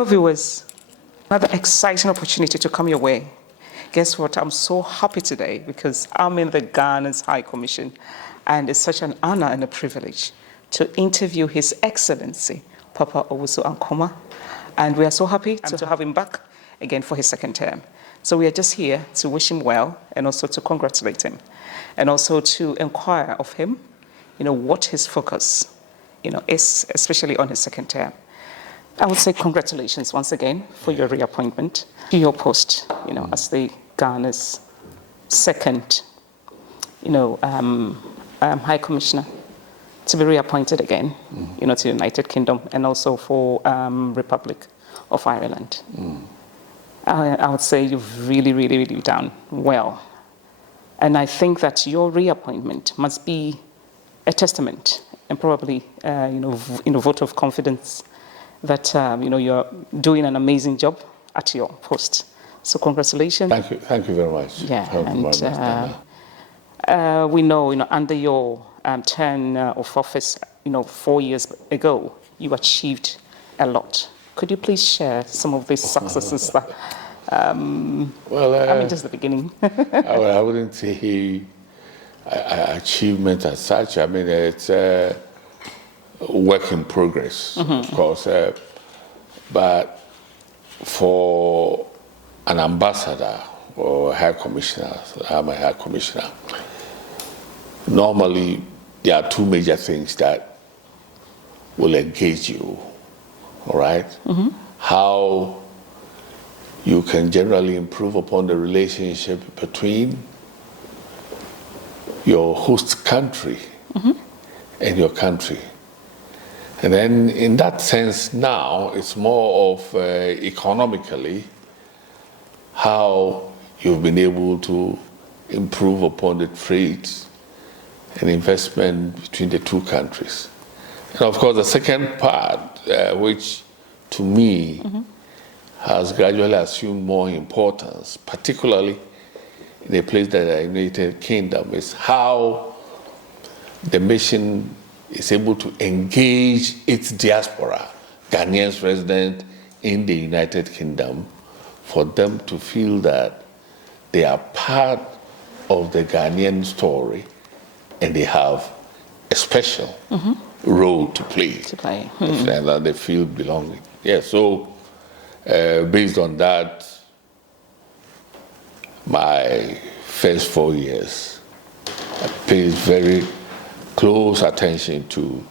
Well, viewers, another exciting opportunity to come your way. Guess what? I'm so happy today because I'm in the Ghana's High Commission, and it's such an honor and a privilege to interview His Excellency, Papa Owusu-Ankomah. And we are so happy to have him back again for his second term. So we are just here to wish him well and also to congratulate him and also to inquire of him, what his focus, is, especially on his second term. I would say congratulations once again for your reappointment to your post, as the Ghana's second, High Commissioner, to be reappointed again, to the United Kingdom and also for Republic of Ireland. I would say you've really, really, really done well. And I think that your reappointment must be a testament and probably, vote of confidence that, you're doing an amazing job at your post. So congratulations. Thank you very much. Yeah, and we know, under your term of office, 4 years ago, you achieved a lot. Could you please share some of these successes that, just the beginning. I wouldn't say achievement as such. It's a work in progress, of course. But for an ambassador or a high commissioner, I'm a high commissioner, normally there are two major things that will engage you, all right? How you can generally improve upon the relationship between your host country and your country. And then in that sense now, it's more of economically how you've been able to improve upon the trade and investment between the two countries. And of course, the second part, which to me has gradually assumed more importance, particularly in a place that the United Kingdom, is how the mission is able to engage its diaspora, Ghanaians resident in the United Kingdom, for them to feel that they are part of the Ghanaian story and they have a special role to play. And that they feel belonging. Yeah, so based on that, my first 4 years, I paid very close attention to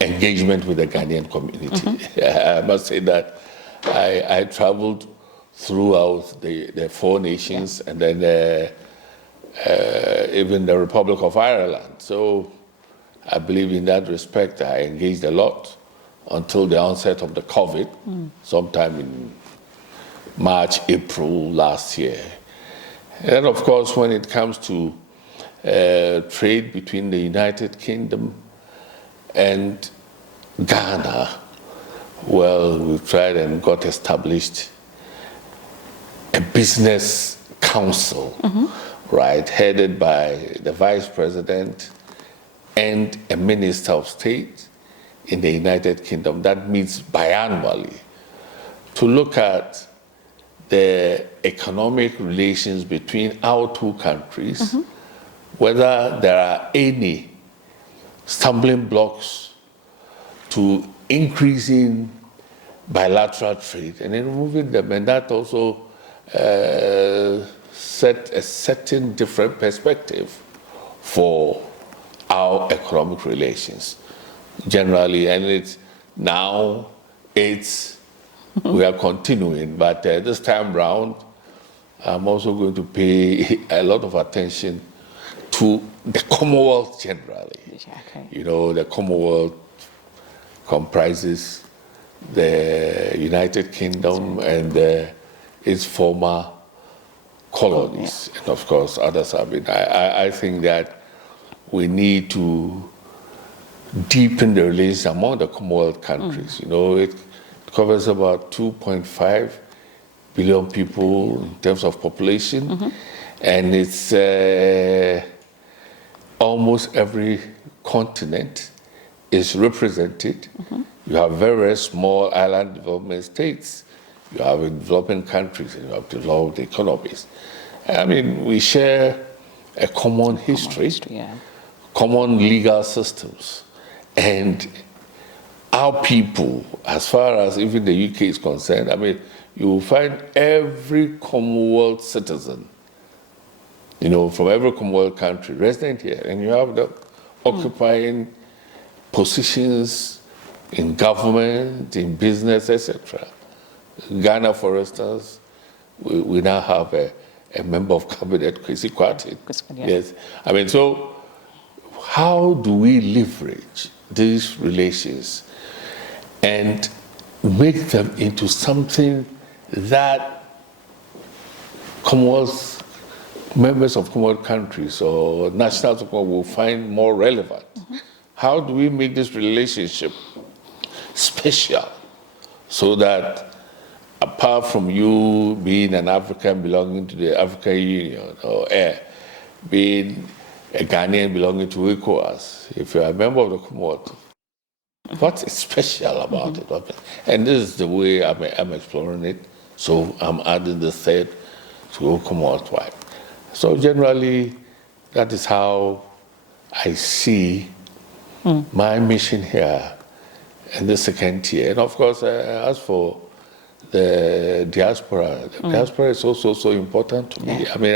engagement with the Ghanaian community. I must say that I traveled throughout the four nations and then even the Republic of Ireland. So I believe in that respect I engaged a lot until the onset of the COVID, sometime in March, April last year. And of course, when it comes to trade between the United Kingdom and Ghana, well, we've tried and got established a business council, right, headed by the Vice President and a Minister of State in the United Kingdom that meets biannually to look at the economic relations between our two countries, whether there are any stumbling blocks to increasing bilateral trade and then removing them. And that also set a certain different perspective for our economic relations generally. And we are continuing, but this time round, I'm also going to pay a lot of attention to the Commonwealth generally. The Commonwealth comprises the United Kingdom and its former colonies, and of course others have been. I think that we need to deepen the relations among the Commonwealth countries. It covers about 2.5 billion people in terms of population, and it's almost every continent is represented. You have very, very small island development states. You have developing countries, and you have developed economies. I mean, we share a common history, common legal systems, and our people, as far as even the UK is concerned, I mean, you will find every Commonwealth citizen, you know, from every Commonwealth country resident here, and you have them occupying positions in government, in business, etc. Ghana, for instance, we now have a member of cabinet, Kwesi Kwarteng. Yes, I mean, so how do we leverage these relations and make them into something that Commonwealth members of Commonwealth countries or nationals will find more relevant? How do we make this relationship special so that apart from you being an African belonging to the African Union or being a Ghanaian belonging to ECOWAS, if you're a member of the Commonwealth, what's special about it? And this is the way I'm exploring it. So I'm adding the third to Commonwealth-wide. So generally, that is how I see my mission here in the second tier. And of course, as for the diaspora, the diaspora is also so important to me. I mean,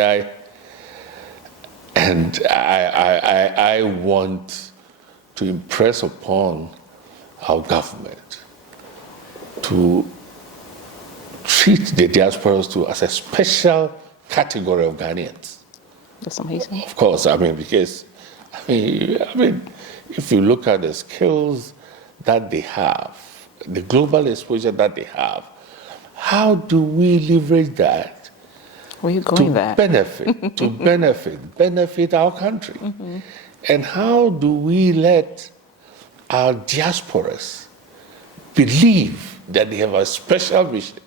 I want to impress upon our government to treat the diasporas as a special category of Ghanaians. That's amazing. Of course, I mean, because, I mean, if you look at the skills that they have, the global exposure that they have, how do we leverage that Where are you going there? benefit our country? And how do we let our diasporas believe that they have a special vision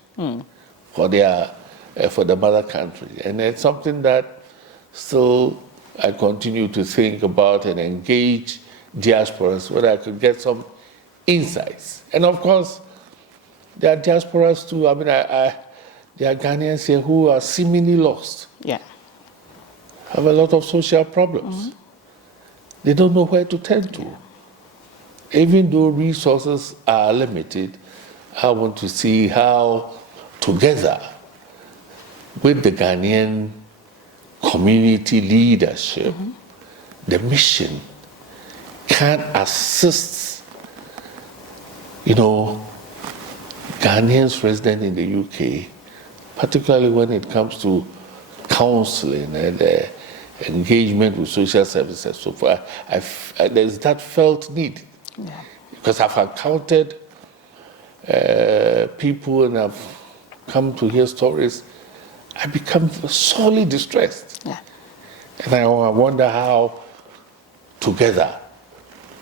for the mother country? And it's something that still I continue to think about and engage diasporas where I could get some insights. And of course, there are diasporas too. I mean, there are Ghanaians here who are seemingly lost. Yeah. Have a lot of social problems. They don't know where to turn to. Even though resources are limited, I want to see how, together with the Ghanaian community leadership, the mission can assist, you know, Ghanaians resident in the UK, particularly when it comes to counseling and engagement with social services. So far, there's that felt need. Because I've encountered people and I've come to hear stories, I become sorely distressed. And I wonder how, together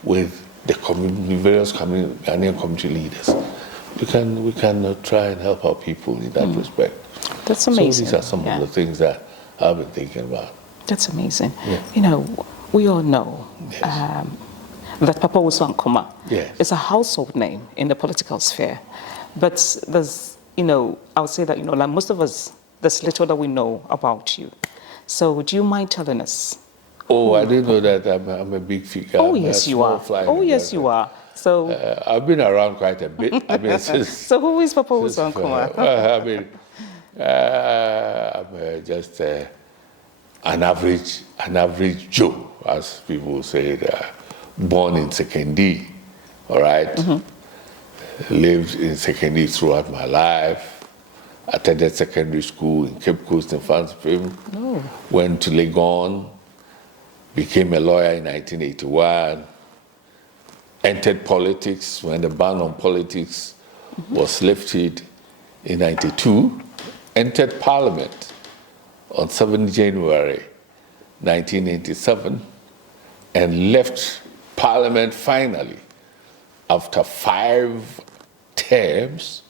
with the various Ghanaian community leaders, we can try and help our people in that respect. That's amazing. So these are some of the things that I've been thinking about. That's amazing. You know, we all know that Papa Owusu-Ankomah is a household name in the political sphere. But there's, you know, I would say that, you know, like most of us, there's little that we know about you. So do you mind telling us? Oh, I didn't know that I'm a big figure. Oh, yes, you are. Oh, yes, you are. So I've been around quite a bit. I mean, so who is Papa Owusu-Ankomah? I mean, I'm just an average Joe, as people say, born in Sekendi, all right? Lived in Sekendi throughout my life. Attended secondary school in Cape Coast in Fansfim. Went to Legon, became a lawyer in 1981. Entered politics when the ban on politics was lifted in 92. Entered parliament on 7 January 1987 and left parliament finally after 5 terms.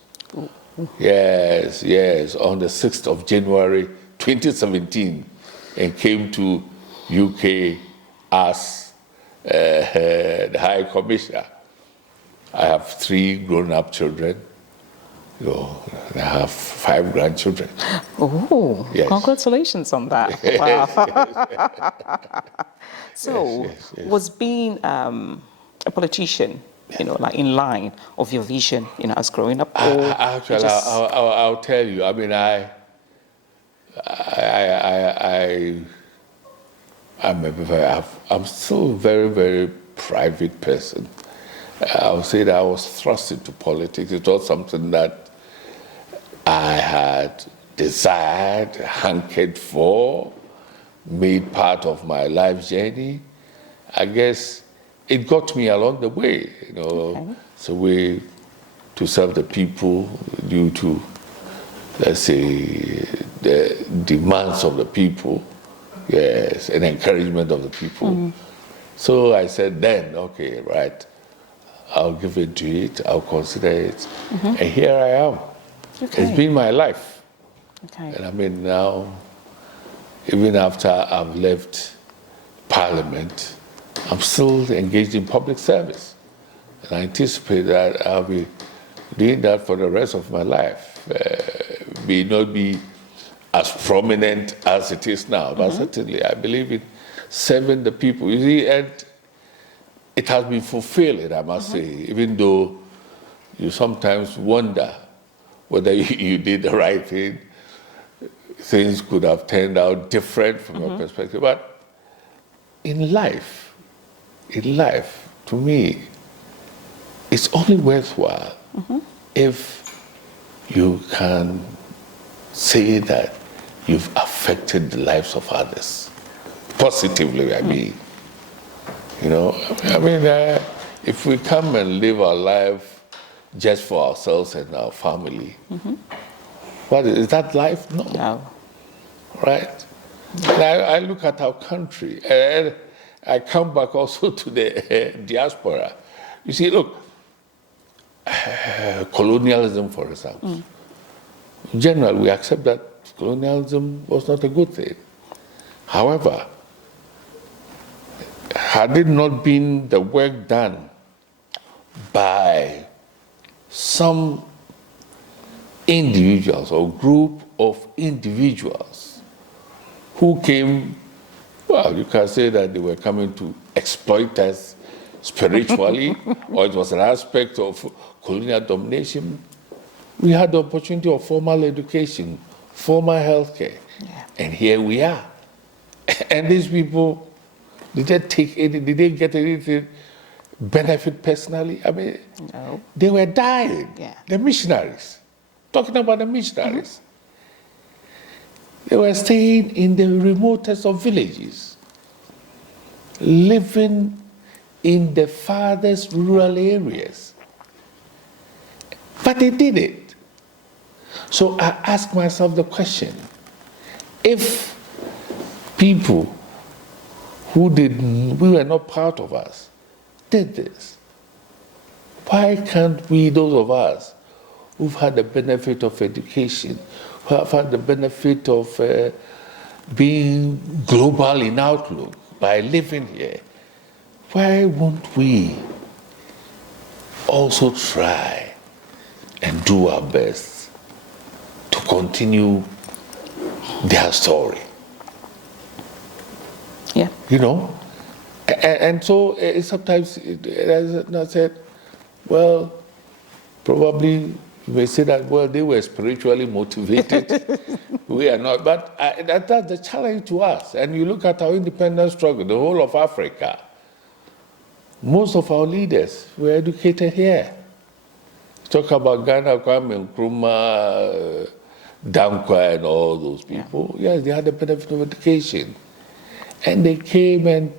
Yes, on the 6th of January 2017 and came to UK as the High Commissioner. I have 3 grown-up children. I have 5 grandchildren. Oh, yes. Congratulations on that. Wow. So, yes. was being a politician, like in line of your vision, as growing up? Actually, I'll tell you. I mean, I'm still a very, very private person. I would say that I was thrust into politics. It was something that I had desired, hankered for, made part of my life journey. I guess it got me along the way, Okay. It's a way to serve the people due to, let's say, the demands of the people, yes, and encouragement of the people. So I said then, okay, right, I'll give in to it, I'll consider it, and here I am. Okay. It's been my life. Okay. And I mean now, even after I've left Parliament, I'm still engaged in public service. And I anticipate that I'll be doing that for the rest of my life. May not be as prominent as it is now, but certainly I believe in serving the people. You see, and it has been fulfilling, I must say, even though you sometimes wonder whether you did the right thing. Things could have turned out different from your perspective. But in life, to me, it's only worthwhile if you can say that you've affected the lives of others positively. I mean, if we come and live our life just for ourselves and our family, what is that life? No. Right? And I look at our country, and I come back also to the diaspora. You see, look, colonialism, for example. In general, we accept that colonialism was not a good thing. However, had it not been the work done by some individuals or group of individuals who came, well, you can say that they were coming to exploit us spiritually, or it was an aspect of colonial domination. We had the opportunity of formal education, formal healthcare, and here we are. And these people, did they get anything benefit personally? I mean, No. they were dying. Yeah. The missionaries, talking about the missionaries. They were staying in the remotest of villages, living in the farthest rural areas. But they did it. So I ask myself the question, if people who were not part of us, did this, why can't we, those of us who've had the benefit of education, who have had the benefit of being global in outlook by living here, why won't we also try and do our best to continue their story? Yeah. And so sometimes I said, well, probably you may say that, well, they were spiritually motivated. We are not. But that's the challenge to us. And you look at our independence struggle, the whole of Africa, most of our leaders were educated here. Talk about Ghana, Kwame Nkrumah, Dankwa, and all those people. Yeah. Yes, they had the benefit of education. And they came and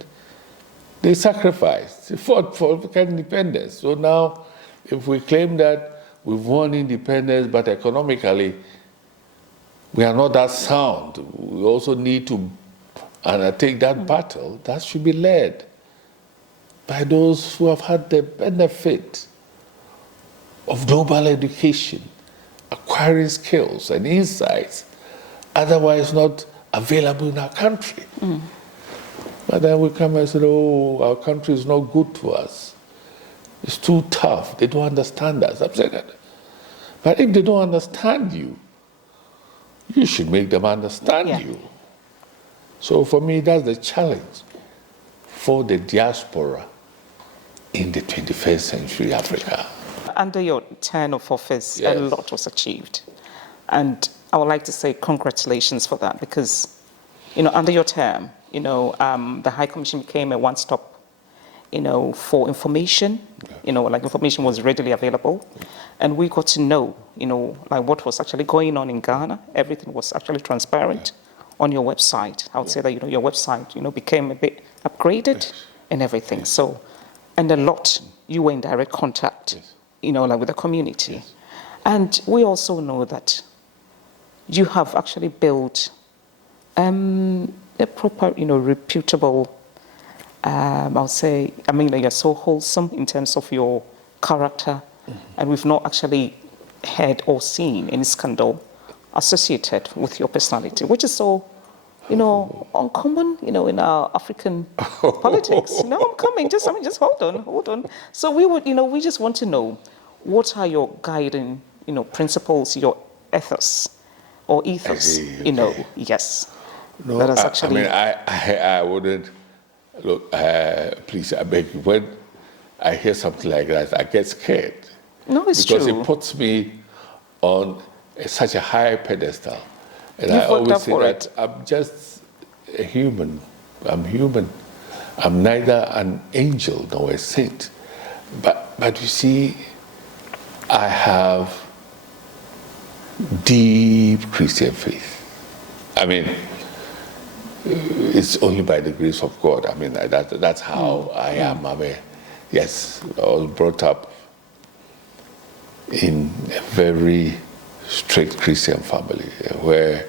they sacrificed, they fought for independence. So now, if we claim that we've won independence, but economically we are not that sound, we also need to undertake that battle. That should be led by those who have had the benefit of global education, acquiring skills and insights otherwise not available in our country. But then we come and say, oh, our country is not good to us. It's too tough. They don't understand us. I'm saying that. But if they don't understand you, you should make them understand you. So for me, that's the challenge for the diaspora in the 21st century Africa. Under your term of office, a lot was achieved. And I would like to say congratulations for that because, under your term, the High Commission became a one-stop, for information. Information was readily available. And we got to know, what was actually going on in Ghana. Everything was actually transparent on your website. I would say that, your website, became a bit upgraded and everything. So, and a lot, you were in direct contact, with the community. And we also know that you have actually built a proper, reputable, I'll say, you're so wholesome in terms of your character, and we've not actually heard or seen any scandal associated with your personality, which is so, uncommon, in our African politics. I'm coming, just hold on. So we just want to know, what are your guiding, principles, your ethos, or ethos, yes. No, that is actually... I wouldn't, look, please, I beg you, when I hear something like that, I get scared. No, it's because true. Because it puts me on such a high pedestal. And You've I always say that it. I'm just a human. I'm human. I'm neither an angel nor a saint. But you see, I have deep Christian faith. It's only by the grace of God. That's how I am. I was brought up in a very strict Christian family where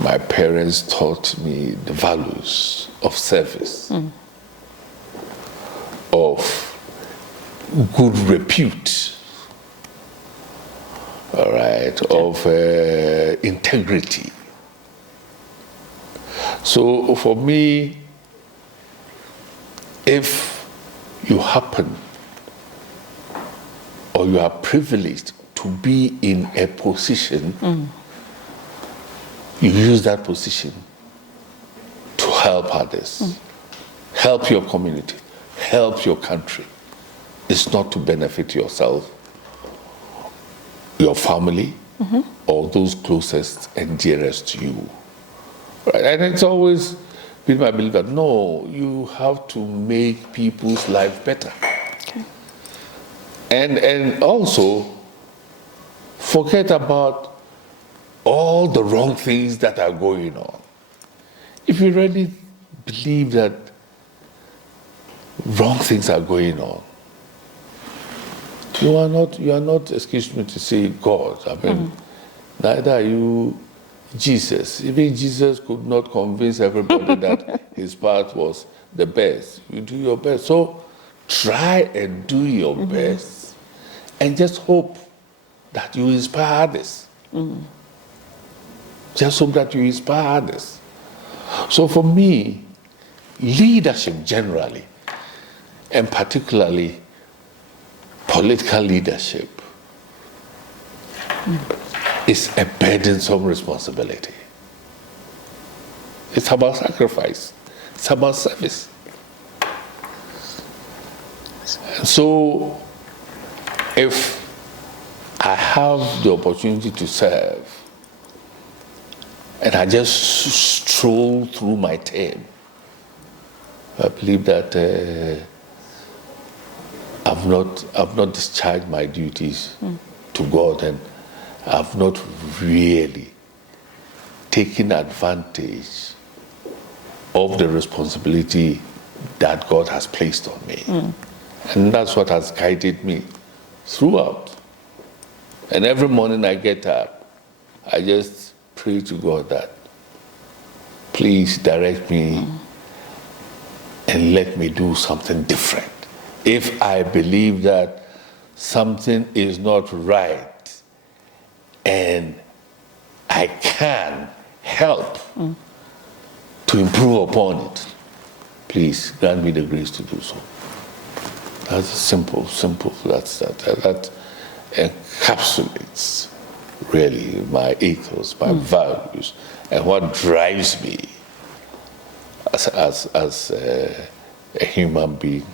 my parents taught me the values of service, of good repute, all right, of integrity. So for me, if you happen or you are privileged to be in a position, you use that position to help others, help your community, help your country. It's not to benefit yourself, your family, or those closest and dearest to you. Right? And it's always been my belief that, no, you have to make people's life better. Okay. And also, forget about all the wrong things that are going on. If you really believe that wrong things are going on, you are not, excuse me to say, God. Neither are you Jesus. Even Jesus could not convince everybody that his path was the best. You do your best. So try and do your best and just hope that you inspire others. Just hope that you inspire others. So for me, leadership generally, and particularly political leadership, is a burdensome responsibility. It's about sacrifice. It's about service. So if I have the opportunity to serve and I just stroll through my term, I believe that I've not discharged my duties to God, and I've not really taken advantage of the responsibility that God has placed on me. And that's what has guided me throughout. And every morning I get up, I just pray to God that, please direct me and let me do something different. If I believe that something is not right and I can help to improve upon it, please grant me the grace to do so. That's simple. That encapsulates really my ethos, my values, and what drives me as a human being,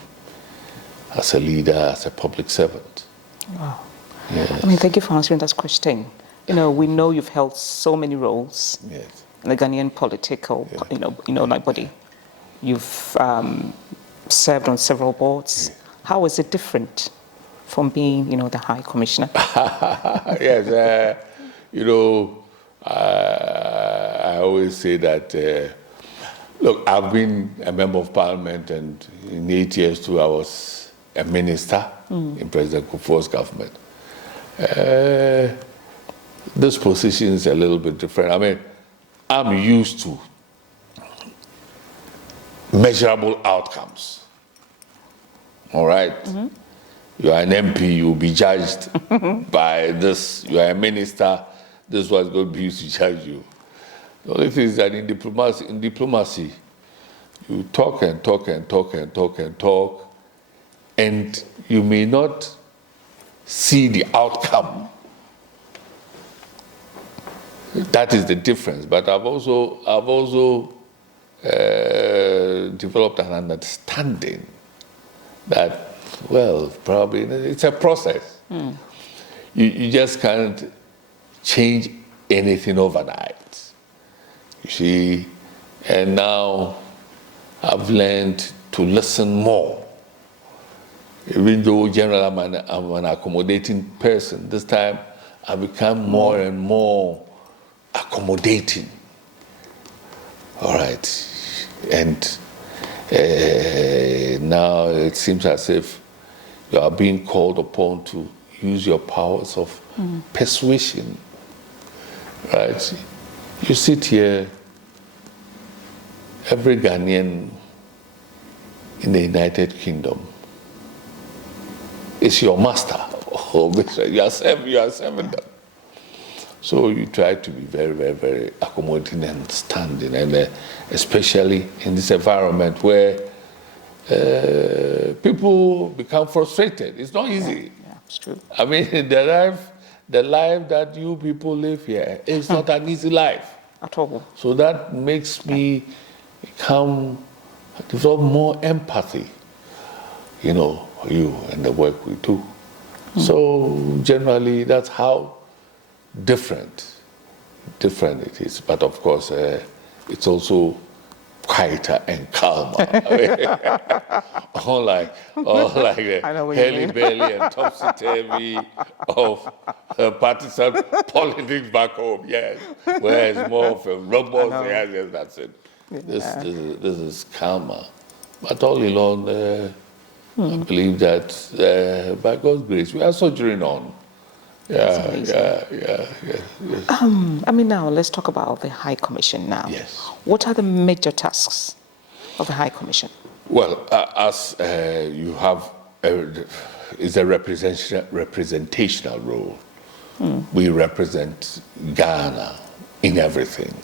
as a leader, as a public servant. Wow. Yes. I mean, thank you for answering that question. You know, we know you've held so many roles Yes. in the Ghanaian political, like body. You've served on several boards. Yes. How is it different from being, the High Commissioner? Yes, I always say that, look, I've been a member of parliament, and in 8 years too, I was a minister in President Kufuor's government. This position is a little bit different. I mean, I'm used to measurable outcomes. All right? You are an MP, you'll be judged by this. You are a minister, this was going to be used to judge you. The only thing is that in diplomacy, you talk and talk and talk and talk and talk, and you may not see the outcome. That is the difference. But I've also developed an understanding that, well, probably it's a process. You just can't change anything overnight. You see, and now I've learned to listen more. Even though generally I'm an accommodating person, this time I've become more and more accommodating. All right. And now it seems as if you are being called upon to use your powers of persuasion. Right? You sit here, every Ghanaian in the United Kingdom is your master. You are serving them. So you try to be very, very, very accommodating and understanding, and especially in this environment where people become frustrated. It's not easy. Yeah, it's true. I mean, the life that you people live here is not an easy life. At all. So that makes me develop more empathy, you and the work we do. So generally, that's how different it is. But of course, it's also quieter and calmer. Unlike the hurly-burly and topsy-turvy of partisan politics back home, yes. Where it's more of a robust, yes, that's it. Yeah. This is calmer. But all along, I believe that by God's grace, we are soldiering on. Yeah. I mean, now let's talk about the High Commission now. Yes. What are the major tasks of the High Commission? Well, as you have, it's a representational role. We represent Ghana in everything.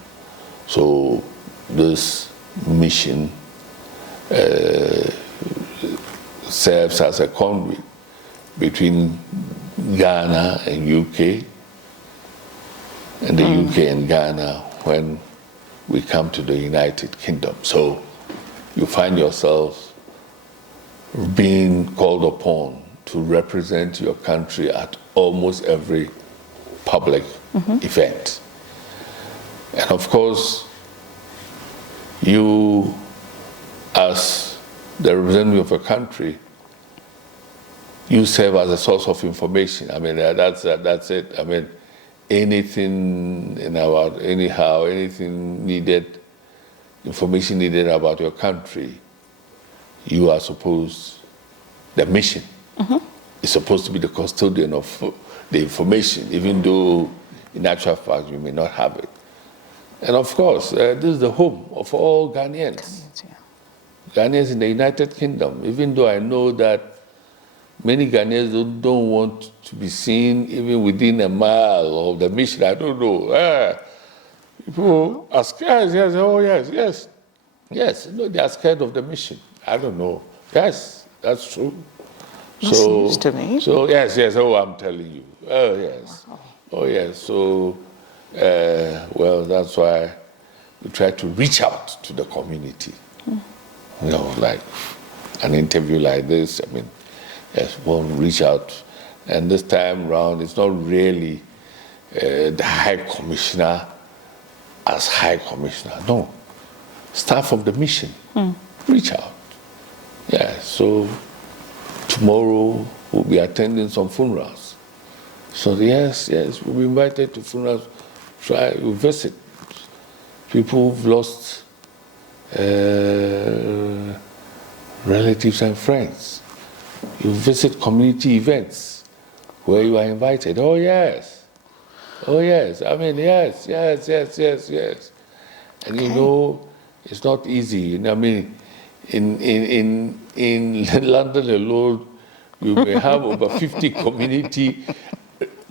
So this mission serves as a conduit between Ghana and UK, and the UK and Ghana when we come to the United Kingdom. So you find yourself being called upon to represent your country at almost every public event. And of course, you, as the representative of a country, you serve as a source of information. I mean, that's it. I mean, anything needed, information needed about your country, you are supposed, the mission is supposed to be the custodian of the information, even though in actual fact you may not have it. And of course, this is the home of all Ghanaians. Ghanaians in the United Kingdom, even though I know that many Ghanaians don't want to be seen even within a mile of the mission. I don't know. People ask, yes, Yes, no, they are scared of the mission. I don't know. Yes, that's true. That's news to me. So yes, oh, I'm telling you. Oh yes, Wow. oh yes. So, well, that's why we try to reach out to the community. You know, like an interview like this. I mean, yes, we'll reach out, and this time round, it's not really the High Commissioner as High Commissioner. No, staff of the mission reach out. Yeah, so tomorrow we'll be attending some funerals. So yes, we'll be invited to funerals. We'll visit people who've lost relatives and friends. You visit community events where you are invited. Oh yes. I mean, yes. And Okay. you know, it's not easy. I mean, in London alone, you may have over 50 community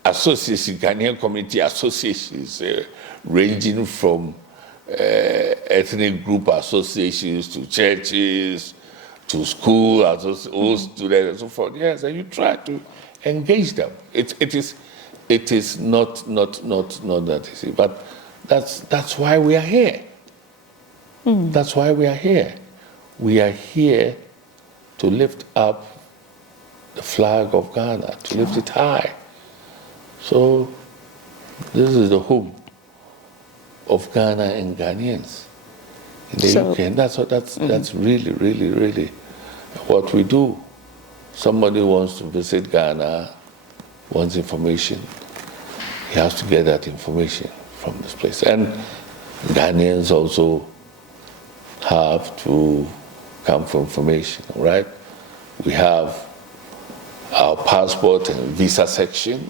associations, Ghanaian community associations, ranging from ethnic group associations to churches, to school, all students, and so forth. Yes, and you try to engage them. It is not that easy, but that's why we are here. That's why we are here. We are here to lift up the flag of Ghana, to lift it high. So this is the home of Ghana and Ghanaians in the UK, and that's really what we do. Somebody wants to visit Ghana, wants information, he has to get that information from this place. And Ghanaians also have to come for information, right? We have our passport and visa section.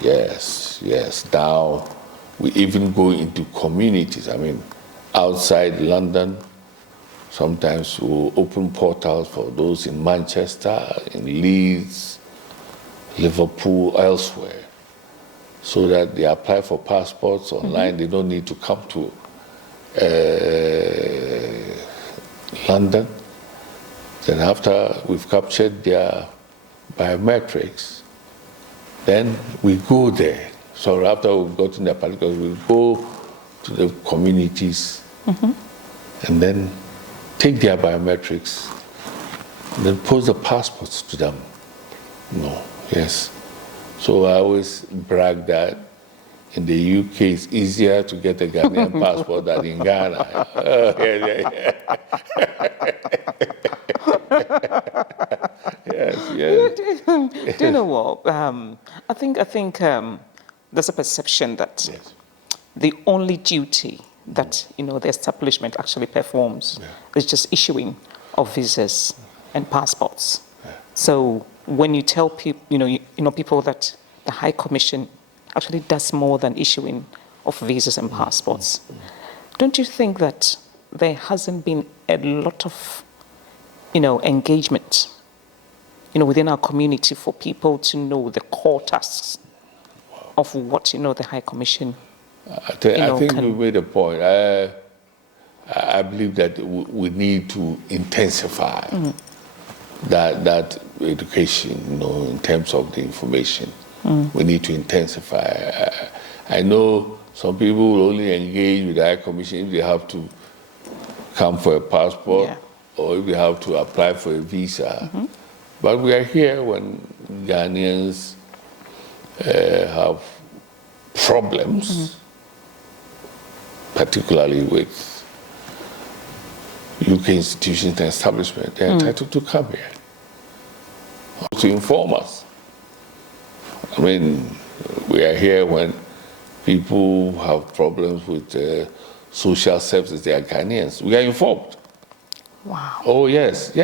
Yes. Now we even go into communities. I mean, outside London, sometimes we'll open portals for those in Manchester, in Leeds, Liverpool, elsewhere, so that they apply for passports online. They don't need to come to London. Then after we've captured their biometrics, then we go there. So after we've gotten their particulars, we go to the communities and then take their biometrics and then post the passports to them. Yes. So I always brag that in the UK it's easier to get a Ghanaian passport than in Ghana. Yes. Do you know what? I think there's a perception that the only duty that the establishment actually performs is just issuing of visas and passports. So when you tell people, people that the High Commission actually does more than issuing of visas and passports, don't you think that there hasn't been a lot of engagement within our community for people to know the core tasks of what the High Commission I think you made a point. I believe that we need to intensify that education, in terms of the information. We need to intensify. I know some people will only engage with the High Commission if they have to come for a passport or if they have to apply for a visa. But we are here when Ghanaians have problems, particularly with UK institutions and establishment. They're entitled to come here to inform us. I mean, we are here when people have problems with social services. They are Ghanaians. We are informed. Wow. Oh, yes, we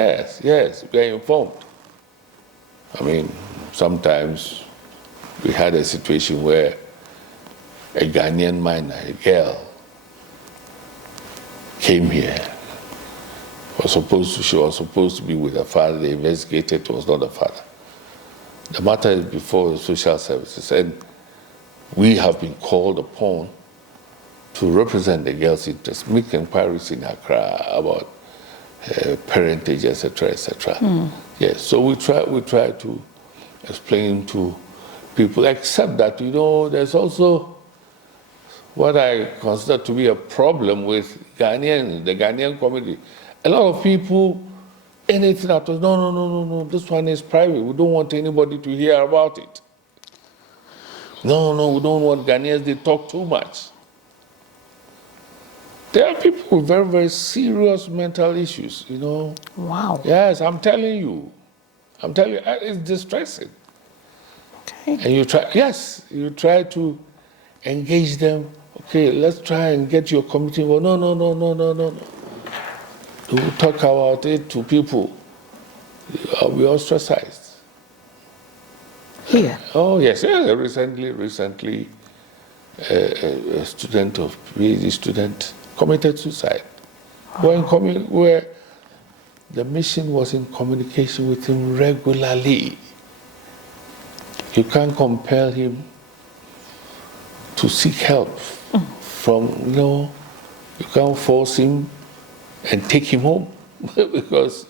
are informed. I mean, sometimes we had a situation where a Ghanaian minor, a girl, came here. She was supposed to be with her father. They investigated, it was not the father. The matter is before the social services, and we have been called upon to represent the girls' interests, make inquiries in Accra about parentage, etc., etc. Yes, so we try to explain to people, except that, there's also what I consider to be a problem with the Ghanaian community. A lot of people, anything that was, no, this one is private. We don't want anybody to hear about it. No, we don't want Ghanaians, they talk too much. There are people with very, very serious mental issues, Wow. Yes, I'm telling you, it's distressing. Okay. And you try to engage them. Okay, let's try and get your committee involved. No. They will talk about it to people. I'll be ostracized. Here? Oh, yes. Recently, a student of PhD student committed suicide. Where the mission was in communication with him regularly. You can't compel him to seek help from, you can't force him and take him home because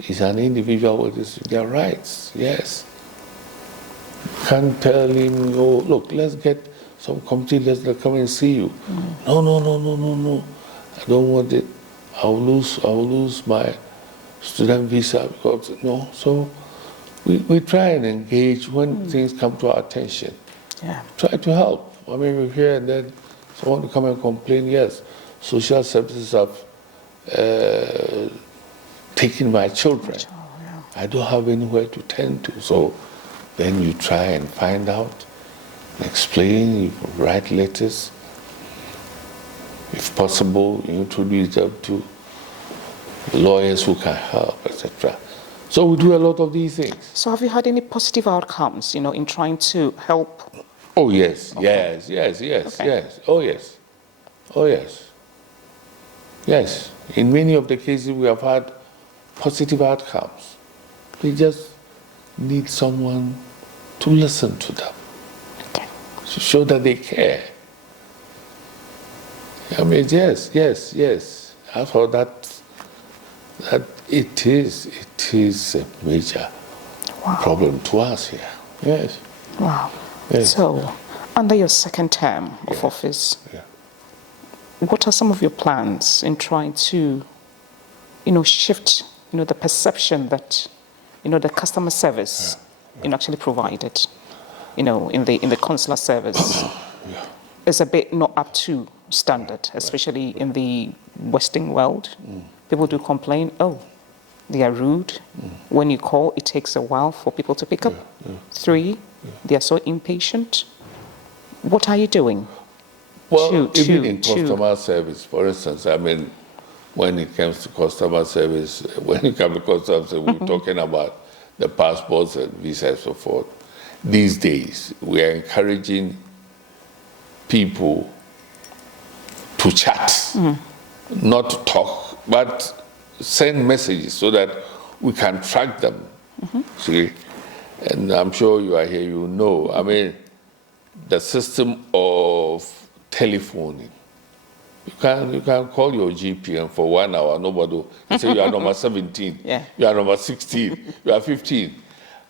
he's an individual with their rights, yes. You can't tell him, look, let's get some committee, let's come and see you. No. I don't want it. I'll lose my student visa because, So we try and engage when things come to our attention. Yeah. Try to help. I mean, we hear and then someone to come and complain, yes, social services have taken my children. Yeah. I don't have anywhere to tend to. So then you try and find out, explain, you write letters. If possible, you introduce them to lawyers who can help, etc. So we do a lot of these things. So have you had any positive outcomes, in trying to help? Oh, yes, Okay. yes. Okay. Yes. Oh, yes. Yes. In many of the cases, we have had positive outcomes. We just need someone to listen to them, Okay. to show that they care. I mean, yes. As for that it is a major problem to us here. Yes. Wow. Yes. So, under your second term of office, what are some of your plans in trying to, shift, the perception that, the customer service, actually provided, in the consular service is a bit not up to standard, especially in the Western world. People do complain, they are rude. When you call, it takes a while for people to pick up. 3, they are so impatient. What are you doing? Well, even in customer service, for instance, I mean, when it comes to customer service, we're talking about the passports and visas and so forth. These days, we are encouraging people to chat, not to talk, but send messages so that we can track them. See, and I'm sure you are here, I mean, the system of telephoning. You can call your GP and for 1 hour, nobody will say you are number 17, you are number 16, you are 15.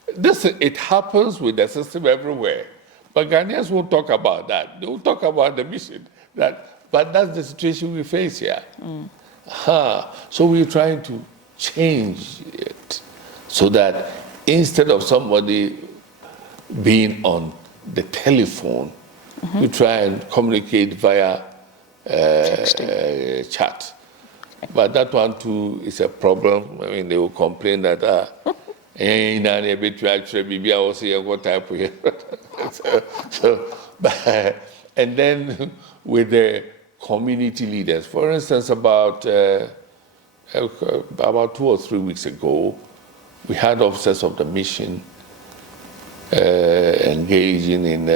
It happens with the system everywhere. But Ghanaians won't talk about that. They will talk about the mission. But that's the situation we face here. So we're trying to change it so that instead of somebody being on the telephone, we try and communicate via chat. But that one too is a problem. I mean, they will complain that and then with the community leaders, for instance, about 2 or 3 weeks ago, we had officers of the mission engaging in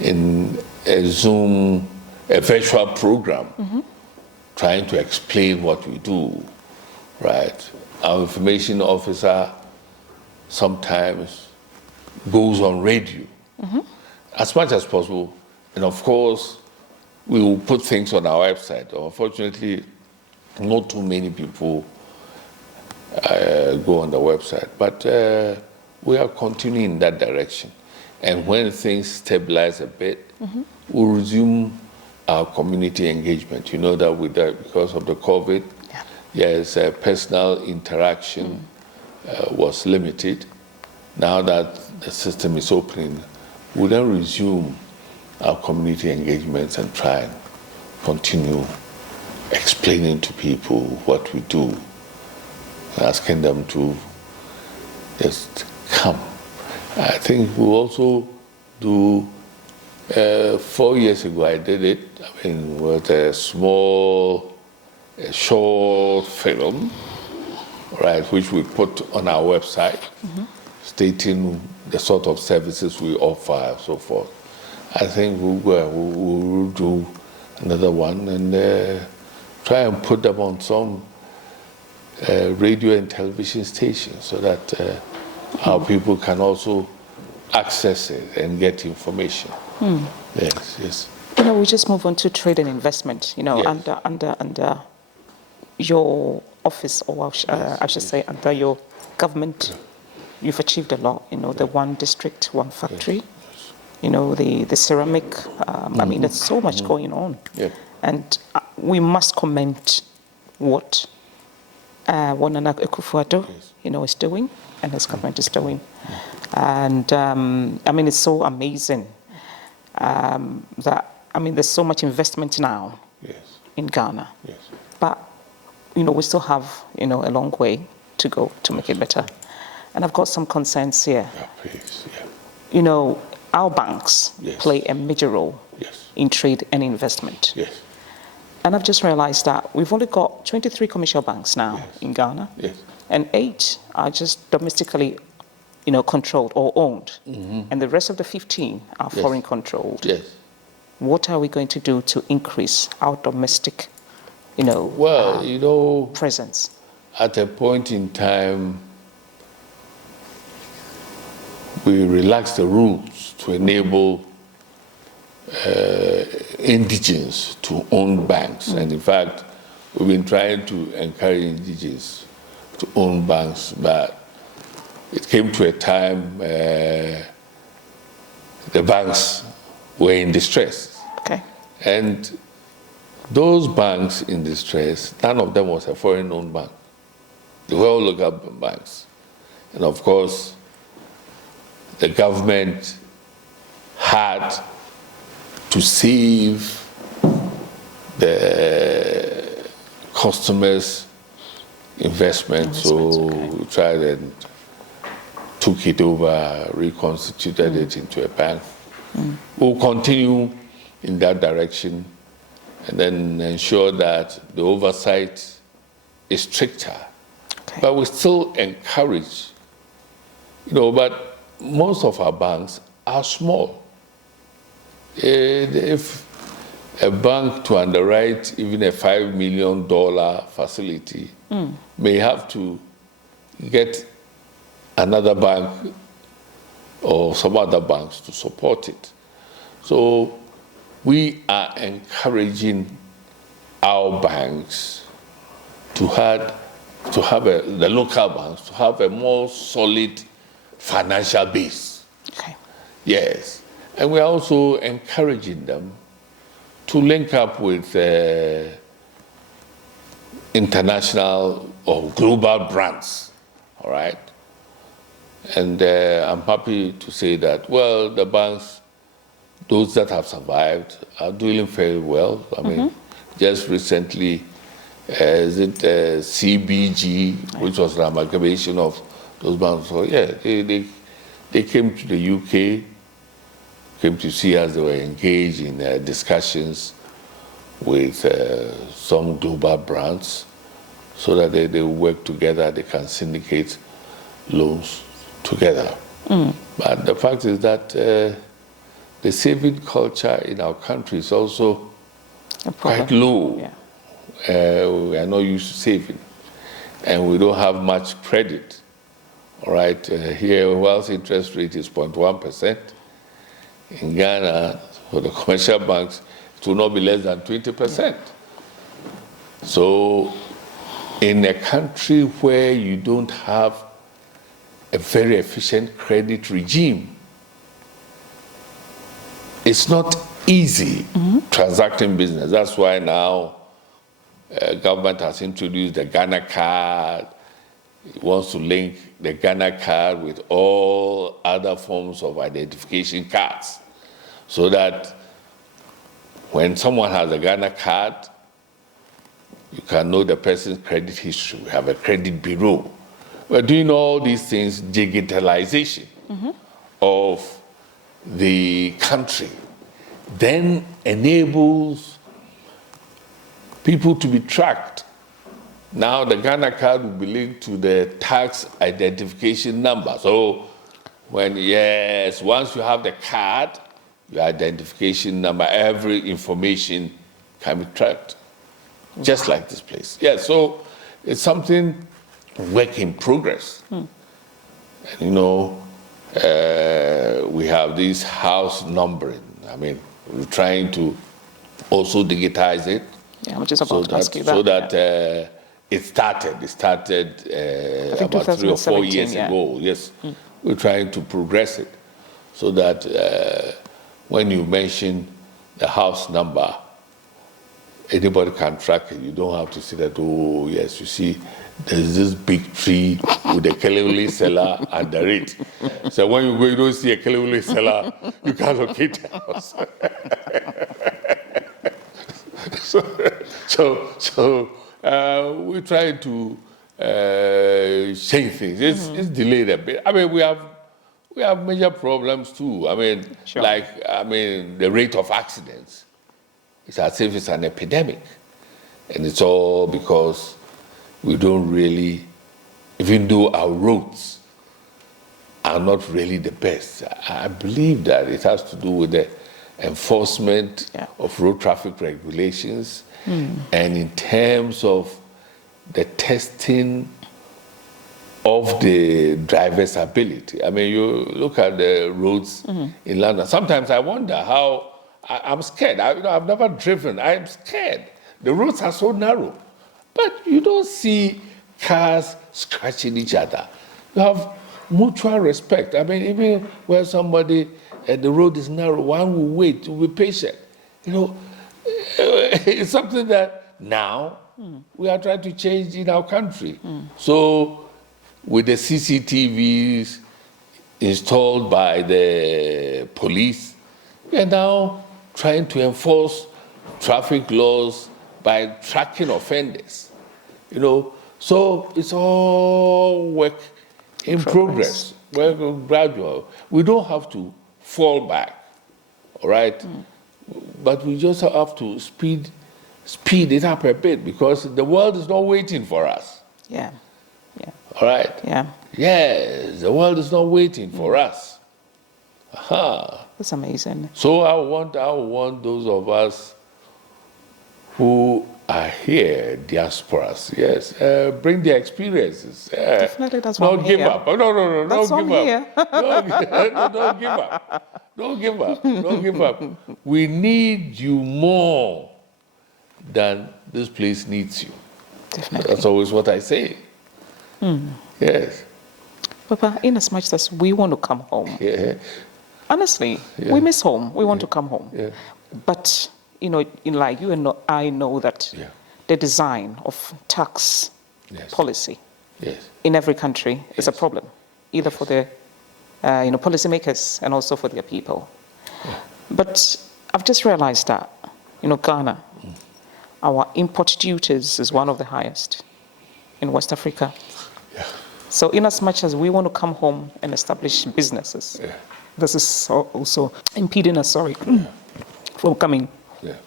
in a virtual program, trying to explain what we do, right? Our information officer sometimes goes on radio as much as possible. And of course, we will put things on our website. Unfortunately, not too many people go on the website, but we are continuing in that direction. And when things stabilize a bit, we'll resume our community engagement. You know that with that, because of the COVID, yes, personal interaction was limited. Now that the system is opening, we'll then resume our community engagements and try and continue explaining to people what we do, asking them to just come. I think we'll also do, 4 years ago I did it, I mean, with a short film, right, which we put on our website, stating the sort of services we offer and so forth. I think we'll do another one and try and put them on some radio and television stations so that our people can also access it and get information. Yes, yes. You know, we just move on to trade and investment. You know, Yes. under your office, or I should say, under your government, you've achieved a lot. You know, the one district, one factory. Yes. You know, the ceramic. I mean, there's so much going on. Yeah. And we must commend what Nana Akufo-Addo, you know, is doing and his government is doing. And I mean, it's so amazing that, I mean, there's so much investment now in Ghana. Yes. But, you know, we still have, you know, a long way to go to make it better. And I've got some concerns here. Yeah, please. Yeah. You know, our banks Yes. play a major role Yes. in trade and investment. Yes. And I've just realized that we've only got 23 commercial banks now in Ghana. Yes. And 8 are just domestically, you know, controlled or owned. And the rest of the 15 are foreign controlled. Yes. What are we going to do to increase our domestic, you know, Well, you know, presence? at a point in time, we relaxed the rules to enable indigents to own banks. And in fact, we've been trying to encourage indigents to own banks, but it came to a time the banks were in distress. Okay. And those banks in distress, none of them was a foreign-owned bank. They were all local banks. And of course, the government had to save the customers' investment, so we tried and took it over, reconstituted it into a bank. We'll continue in that direction and then ensure that the oversight is stricter. Okay. But we still encourage, you know, but most of our banks are small. If a bank to underwrite even a $5 million facility may have to get another bank or some other banks to support it. So we are encouraging our banks to have the local banks to have a more solid financial base. Okay. Yes. And we're also encouraging them to link up with international or global brands, all right? And I'm happy to say that, well, the banks, those that have survived, are doing very well. I mean, just recently, is it CBG, which was an amalgamation of those banks? So yeah, they came to the UK, came to see us. They were engaged in discussions with some global brands so that they work together, they can syndicate loans together. But the fact is that the saving culture in our country is also quite low. Yeah. We are not used to saving, and we don't have much credit. All right, here, whilst interest rate is 0.1%, in Ghana, for the commercial banks, it will not be less than 20%. So in a country where you don't have a very efficient credit regime, it's not easy transacting business. That's why now government has introduced the Ghana card. It wants to link the Ghana card with all other forms of identification cards, so that when someone has a Ghana card, you can know the person's credit history. We have a credit bureau. We're doing all these things, digitalization of the country, then enables people to be tracked. Now the Ghana card will be linked to the tax identification number. So once you have the card, your identification number, every information can be tracked, just like this place. Yeah, so it's something work in progress. And, you know, we have this house numbering. I mean, we're trying to also digitize it. Yeah, which is about to ask you that. So that it started about 3 or 4 years ago. Yes, we're trying to progress it so that when you mention the house number, anybody can track it. You don't have to say that, oh, yes, you see, there's this big tree with a kelewele seller under it. So when you go, you don't see a kelewele seller, you can't locate the house. So we try to change things. It's delayed a bit. I mean, we have major problems too. I mean, the rate of accidents. It's as if it's an epidemic, and it's all because we don't really, even though our roads are not really the best. I believe that it has to do with the enforcement of road traffic regulations, and in terms of the testing of the driver's ability. I mean, you look at the roads in London. Sometimes I wonder how, I'm scared. I've never driven. I'm scared. The roads are so narrow. But you don't see cars scratching each other. You have mutual respect. I mean, even where somebody, the road is narrow, one will wait, will be patient. You know, it's something that now we are trying to change in our country. So with the CCTVs installed by the police, we are now trying to enforce traffic laws by tracking offenders. You know, so it's all work in progress, work gradual. We don't have to fall back, all right? But we just have to speed it up a bit, because the world is not waiting for us. Yeah. All right? Yeah. Yes, the world is not waiting for us. Aha. That's amazing. So I want those of us who are here, diasporas, yes, bring their experiences. Definitely, that's why Don't give up. No, That's don't give here. up. Don't give up. Don't give up. Don't give up. We need you more than this place needs you. Definitely. That's always what I say. Yes. Papa, in as much as we want to come home, honestly, we miss home. We want to come home. Yeah. But, you know, like you and I know that the design of tax policy in every country is a problem, either for the policymakers and also for their people. But I've just realized that, Ghana, our import duties is one of the highest in West Africa. So in as much as we want to come home and establish businesses, this is also impeding us, from coming.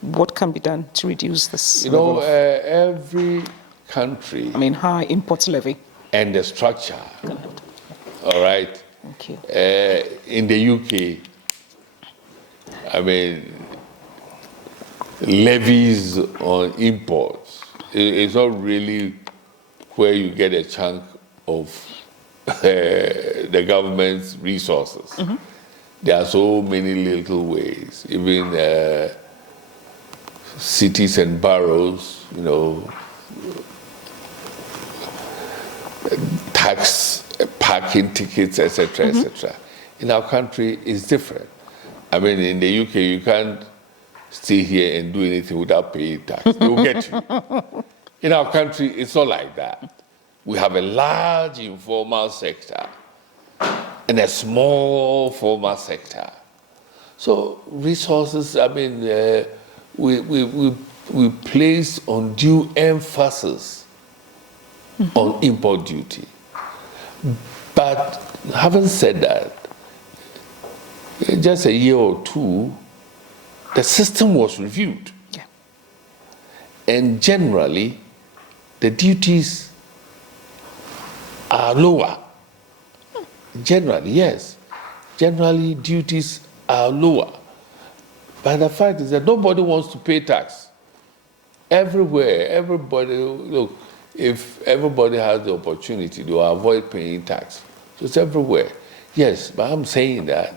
What can be done to reduce this? Every country. High import levy. And the structure. All right. Thank you. In the UK, levies on imports. It's not really where you get a chunk of the government's resources. there are so many little ways, even cities and boroughs, tax, parking tickets, etc., etc. In our country, it's different. I mean, in the UK, you can't stay here and do anything without paying tax. They will get you. In our country, it's not like that. We have a large informal sector and a small formal sector. So resources, I mean, we place undue emphasis on import duty. But having said that, just a year or two, the system was reviewed. Yeah. And generally, the duties are lower. Generally, yes. Generally, duties are lower. But the fact is that nobody wants to pay tax. Everywhere, everybody, look, if everybody has the opportunity, they will avoid paying tax. So it's everywhere. Yes, but I'm saying that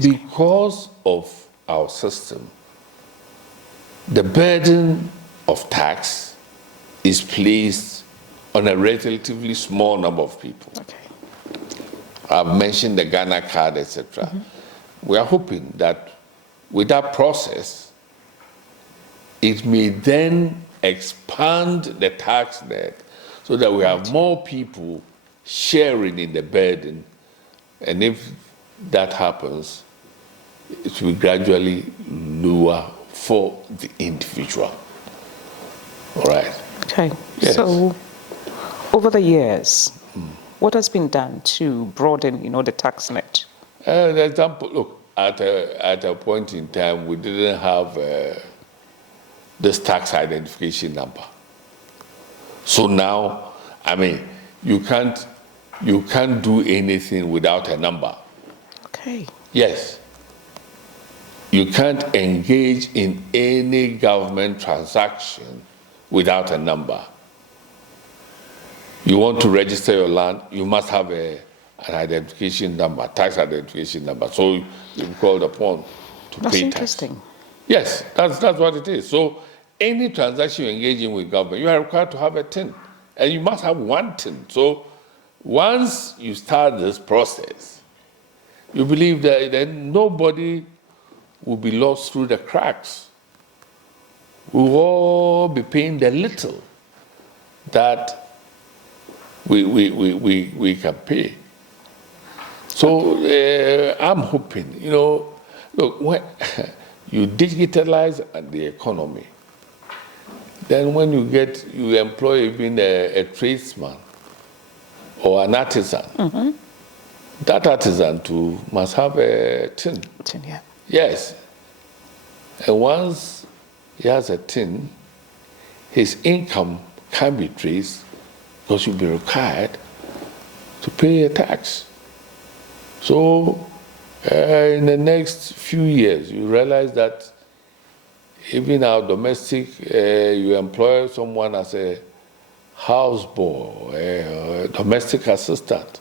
because of our system, the burden of tax is placed on a relatively small number of people. Okay. I've mentioned the Ghana card, etc. We are hoping that with that process, it may then expand the tax net so that we have more people sharing in the burden. And if that happens, it will gradually lower for the individual. All right. Okay. Yes. So, over the years, what has been done to broaden, the tax net? An example, look, at a point in time, we didn't have this tax identification number. So now, I mean, you can't do anything without a number. Okay. Yes. You can't engage in any government transaction without a number. You want to register your land, you must have an identification number, tax identification number. So you're called upon to That's pay interesting. tax. Yes, that's what it is. So any transaction you engage in with government, you are required to have a TIN. And you must have one TIN. So once you start this process, you believe that then nobody will be lost through the cracks. We will all be paying the little that we can pay. So I'm hoping, look, when you digitalize the economy, then when you employ even a tradesman or an artisan, that artisan too must have a tin. Tin, yeah. Yes. And once he has a tin, his income can be traced because you'll be required to pay a tax. So in the next few years, you realize that even our domestic, you employ someone as a houseboy, a domestic assistant,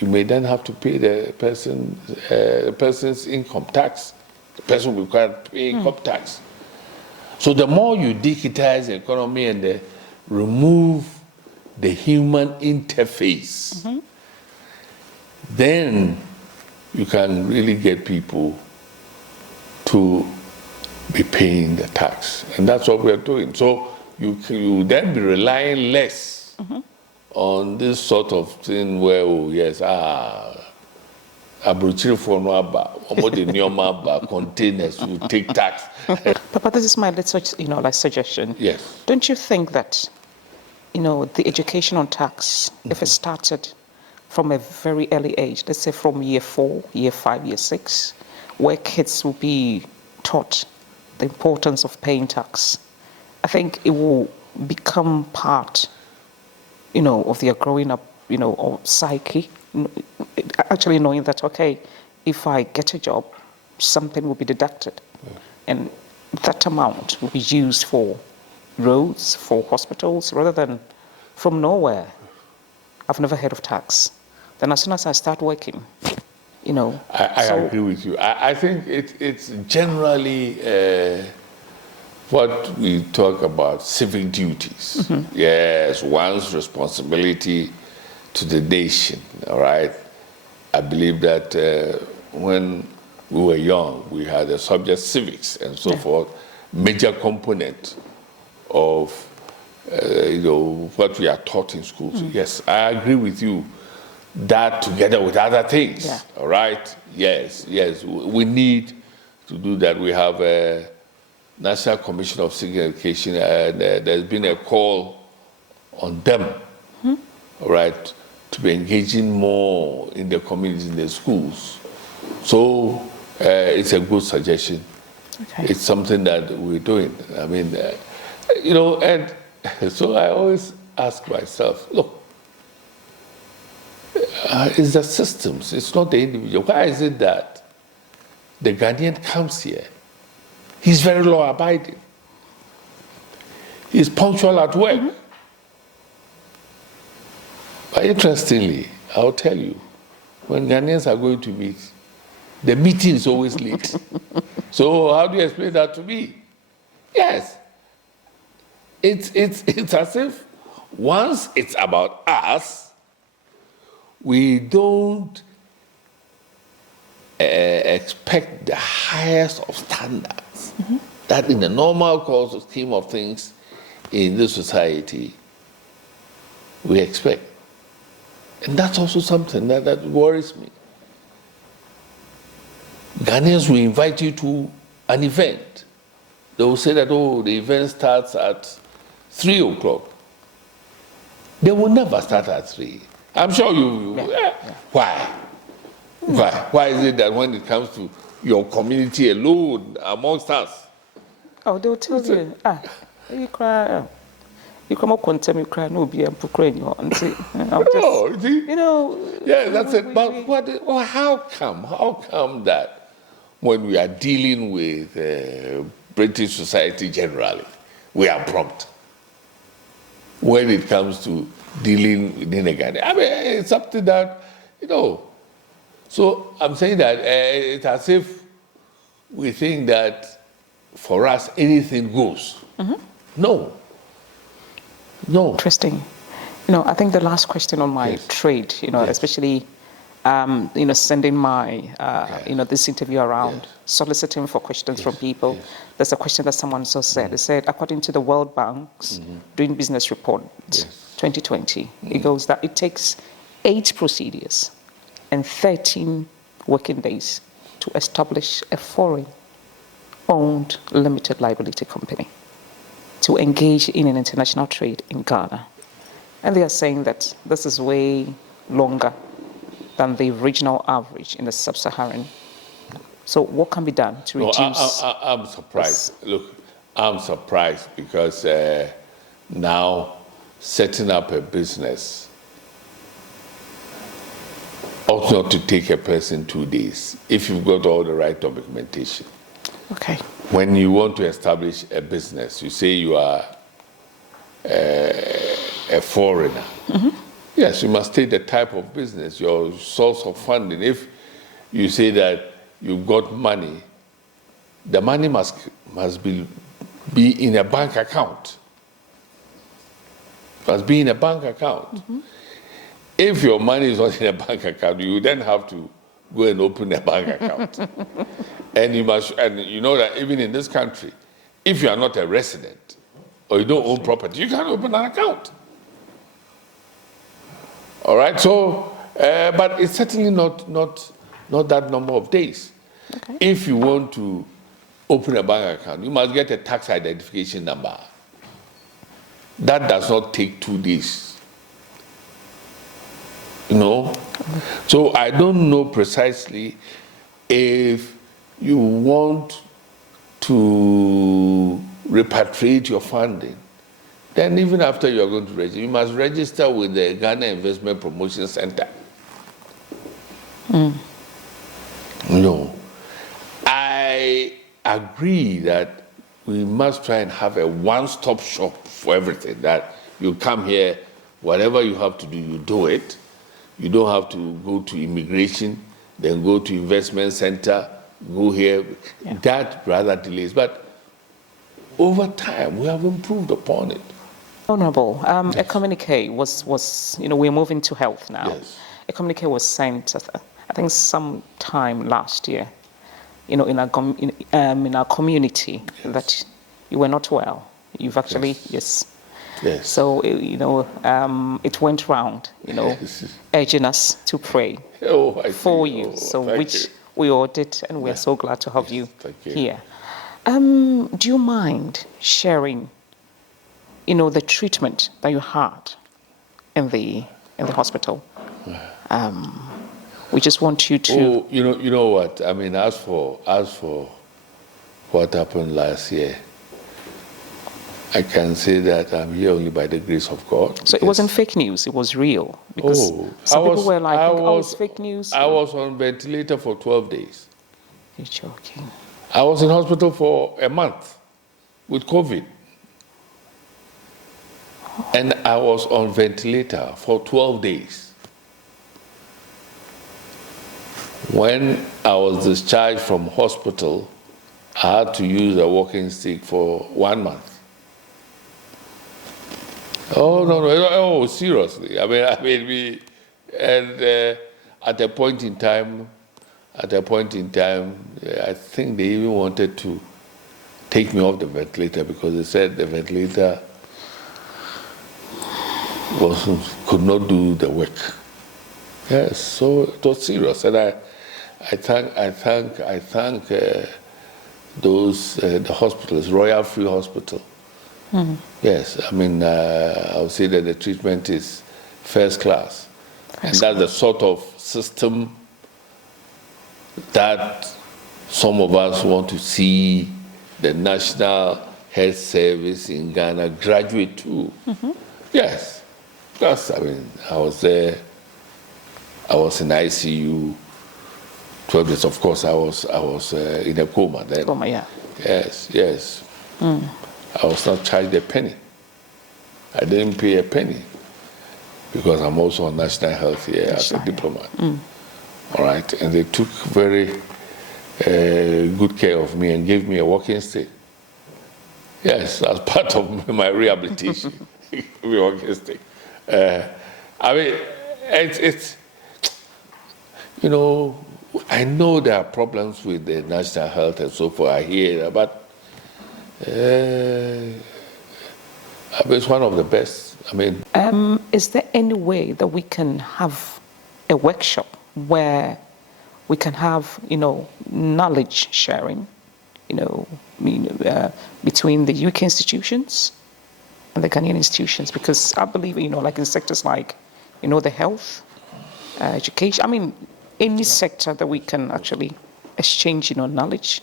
you may then have to pay the person's income tax. The person will require to pay income tax. So the more you digitize the economy and remove the human interface, then you can really get people to be paying the tax. And that's what we're doing. So you then be relying less on this sort of thing where, abrochiri for no aba, omode nioma aba, containers will take tax. Papa, this is my little, suggestion. Yes. Don't you think that, the education on tax, if it started from a very early age, let's say from year 4, year 5, year 6, where kids will be taught the importance of paying tax, I think it will become part, of their growing up, or psyche, actually knowing that, okay, if I get a job, something will be deducted. And that amount will be used for roads, for hospitals, rather than from nowhere. I've never heard of tax. Then as soon as I start working, I agree with you. I think it's generally what we talk about, civic duties. Yes, one's responsibility to the nation, all right? I believe that when we were young, we had a subject civics and so forth, major component of what we are taught in schools. Yes, I agree with you. That together with other things, all right? Yes, we need to do that. We have a National Commission of Civic Education, and there's been a call on them, all right, to be engaging more in the community, in the schools. So it's a good suggestion. Okay. It's something that we're doing. I mean, and so I always ask myself, look, it's the systems, it's not the individual. Why is it that the Ghanaian comes here, he's very law-abiding, he's punctual at work. But interestingly, I'll tell you, when Ghanaians are going to meet, the meeting is always late. So how do you explain that to me? Yes, it's as if once it's about us, we don't expect the highest of standards that in the normal course of scheme of things in this society we expect. And that's also something that worries me. Ghanaians will invite you to an event. They will say that, the event starts at 3 o'clock. They will never start at 3. I'm sure you. Why? Why is it that when it comes to your community alone, amongst us? Oh, they'll tell you, you cry. You come up and tell me you cry, no, be a proclaim you. Yeah, that's it. But how come that when we are dealing with British society generally, we are prompt? When it comes to dealing within a Ghana, I mean, it's something that, So I'm saying that it's as if we think that for us anything goes. No. Interesting. I think the last question on my trade, especially, sending my, this interview around, soliciting for questions from people. There's a question that someone also said. They said, according to the World Bank's Doing Business Report 2020, it goes that it takes 8 procedures and 13 working days to establish a foreign-owned limited liability company to engage in an international trade in Ghana. And they are saying that this is way longer than the regional average in the sub-Saharan. So what can be done to reduce? I'm surprised. Look, I'm surprised because now setting up a business ought not to take a person 2 days if you've got all the right documentation. Okay. When you want to establish a business, you say you are a foreigner. Yes, you must state the type of business, your source of funding. If you say that you've got money, the money must be in a bank account. Must be in a bank account. If your money is not in a bank account, you then have to go and open a bank account. And you know that even in this country, if you are not a resident or you don't own property, you can't open an account. All right, so, but it's certainly not that number of days. Okay. If you want to open a bank account, you must get a tax identification number. That does not take 2 days. So I don't know precisely if you want to repatriate your funding. Then even after you are going to register, you must register with the Ghana Investment Promotion Center. I agree that we must try and have a one-stop shop for everything, that you come here, whatever you have to do, you do it. You don't have to go to immigration then go to investment center, go here. Yeah. That rather delays. But over time, we have improved upon it. Honorable, a communique was, we're moving to health now. Yes. A communique was sent, I think, sometime last year, in our community, that you were not well. You've actually, yes. Yes. So, it went round, Yes. urging us to pray for you. So, which we all did, and we're so glad to have you here. Do you mind sharing, the treatment that you had in the hospital? We just want you to. Oh, you know what? I mean, as for what happened last year, I can say that I'm here only by the grace of God. So it wasn't fake news; it was real. Because some people were like, "Oh, it's fake news." I was on ventilator for 12 days. You're joking. I was in hospital for a month with COVID. And I was on ventilator for 12 days. When I was discharged from hospital, I had to use a walking stick for 1 month. Oh, no, seriously. At a point in time, I think they even wanted to take me off the ventilator because they said the ventilator could not do the work. Yes, so it was serious, and I thank those the hospitals, Royal Free Hospital. Mm-hmm. Yes, I would say that the treatment is first class, and that's the sort of system that some of us want to see the National Health Service in Ghana graduate to. Mm-hmm. Yes, because I was there. I was in ICU. 12 days, of course. I was in a coma then. Coma, yeah. Yes. Mm. I was not charged a penny. I didn't pay a penny because I'm also on national health here as a diplomat. Mm. All right, and they took very good care of me and gave me a walking stick. Yes, as part of my rehabilitation, walking stick. It's I know there are problems with the national health and so forth. I hear that, but it's one of the best. Is there any way that we can have a workshop where we can have, knowledge sharing, between the UK institutions and the Ghanaian institutions? Because I believe, like in sectors like, the health, education, any sector that we can actually exchange, knowledge.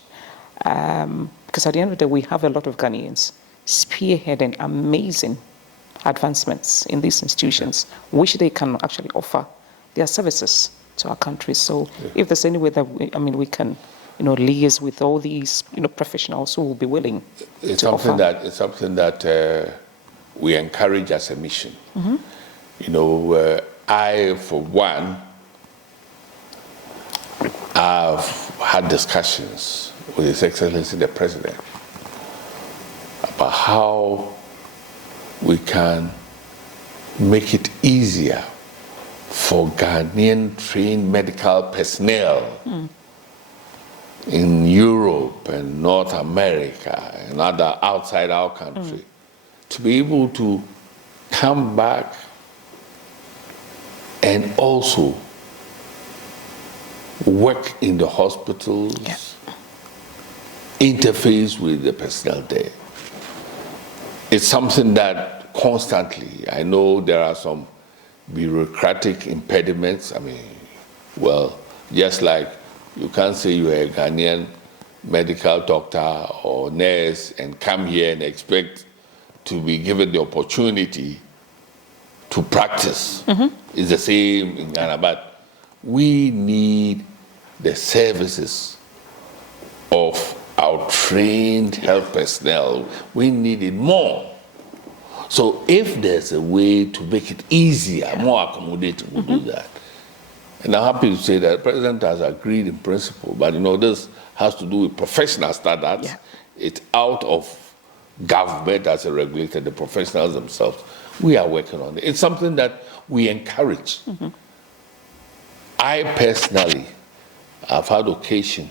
Because at the end of the day, we have a lot of Ghanaians spearheading amazing advancements in these institutions, which they can actually offer their services to our country. So if there's any way that we can, liaise with all these, professionals who will be willing it's to something offer. It's something that we encourage as a mission. Mm-hmm. I, for one, I've had discussions with His Excellency the President about how we can make it easier for Ghanaian trained medical personnel in Europe and North America and other outside our country to be able to come back and also work in the hospitals, interface with the personnel there. It's something that constantly, I know there are some bureaucratic impediments. Just like you can't say you're a Ghanaian medical doctor or nurse and come here and expect to be given the opportunity to practice. Mm-hmm. It's the same in Ghana, but we need the services of our trained health personnel. We need it more. So if there's a way to make it easier, more accommodating, we'll do that. And I'm happy to say that the president has agreed in principle, but this has to do with professional standards. Yeah. It's out of government as a regulator, the professionals themselves. We are working on it. It's something that we encourage. I personally have had occasion